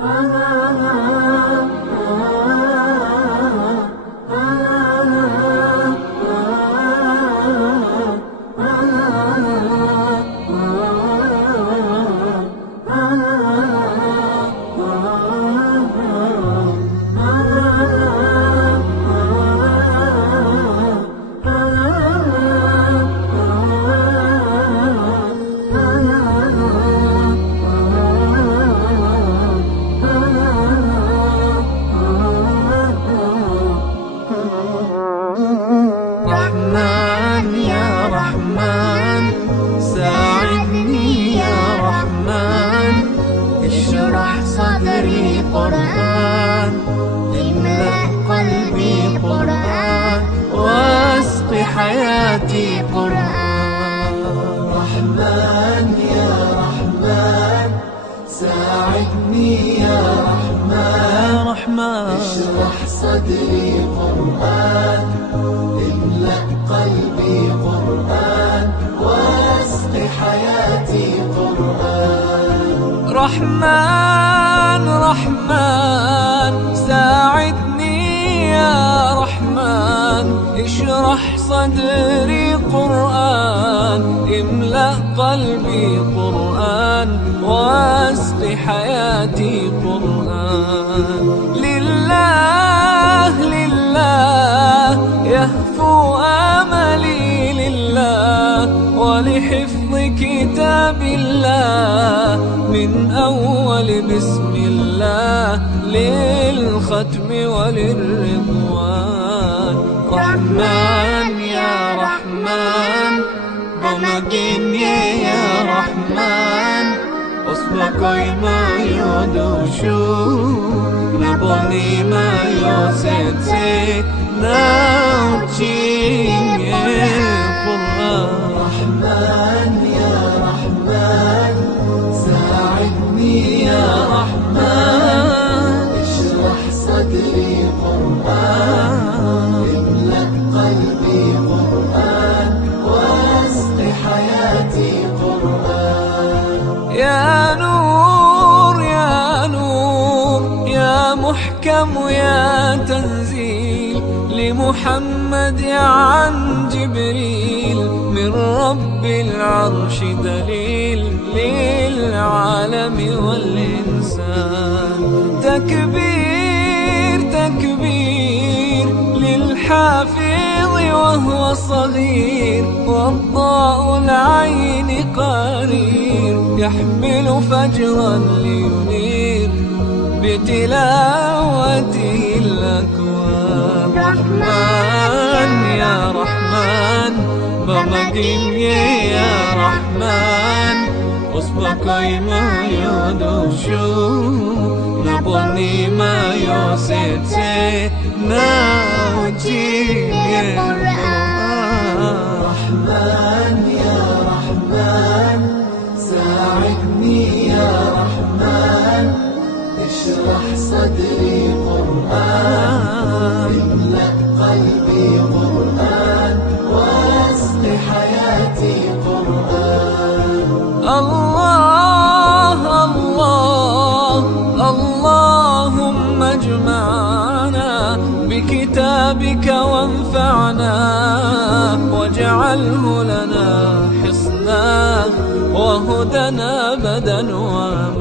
رحمن يا رحمن ساعدني يا رحمن، اشرح صدري قرآن، املأ قلبي قرآن، واسق حياتي قرآن. رحمن يا رحمن ساعدني يا رحمن، اشرح صدري قرآن، املأ قلبي قرآن، واسق حياتي قرآن. رحمن رحمن ساعدني يا رحمن، اشرح صدري قرآن، املأ قلبي قرآن، واسق حياتي قرآن. لله لله يهفو آملي لله، ولحفظ كتاب الله من أول بسم الله للختم وللرضوان. رحمن يا رحمن بمجيني يا رحمن، أصبحي ما يدوشو نبني ما يوسيتي ناوتشي قرآن. رحمن يا رحمن ساعدني يا رحمن، اشرح صدري قرآن، املأ قلبي قرآن، واسق حياتي قرآن. يا نور يا نور يا محكم يا تنزيل لمحمد عن جبريل، من رب العرش دليل للعالم والإنسان. تكبير تكبير للحافظ وهو صغير، والضاء العين قرير يحمل فجرا لينير بتلاوته الأكوان. رحمن يا رحمن بمجيني يا رحمن، أصبحي ما يدوشو نبني ما يوسيتي ناوتي قرآن. رحمن يا رحمن ساعدني يا رحمن، اشرح صدري قرآن، املأ قلبي قرآن، واسق حياتي قرآن. الله الله اللهم اجمعنا بكتابك وانفعنا، واجعله لنا حصنا وهدنا أبدا وأبدا.